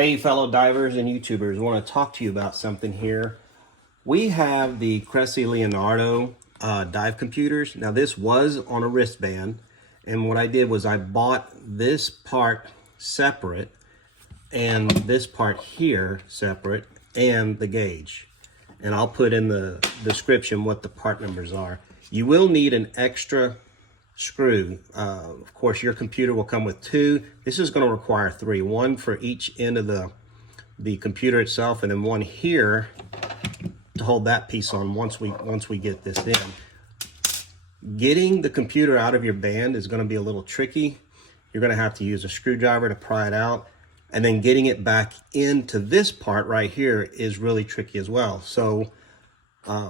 Hey fellow divers and YouTubers, I want to talk to you about something here. We have the Cressi Leonardo dive computers. Now this was on a wristband, and what I did was I bought this part separate and this part here separate and the gauge. And I'll put in the description what the part numbers are. You will need an extra screw. Of course, your computer will come with two. This is going to require three, one for each end of the computer itself, and then one here to hold that piece on once we get this in. Getting the computer out of your band is going to be a little tricky. You're going to have to use a screwdriver to pry it out, and then getting it back into this part right here is really tricky as well. So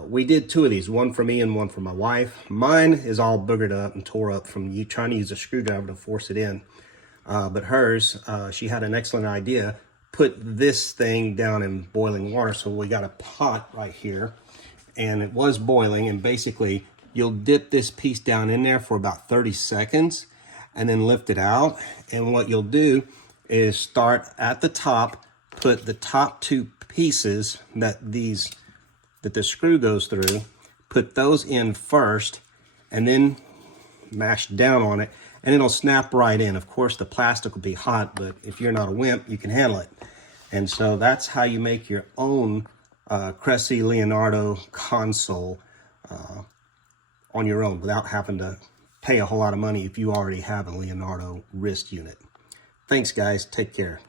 we did two of these, one for me and one for my wife. Mine is all boogered up and tore up from you trying to use a screwdriver to force it in. But hers, she had an excellent idea. Put this thing down in boiling water. So we got a pot right here, and it was boiling, and basically you'll dip this piece down in there for about 30 seconds and then lift it out. And what you'll do is start at the top, put the top two pieces that the screw goes through, put those in first, and then mash down on it, and it'll snap right in. Of course, the plastic will be hot, but if you're not a wimp, you can handle it. And so that's how you make your own Cressi Leonardo console on your own without having to pay a whole lot of money if you already have a Leonardo wrist unit. Thanks, guys. Take care.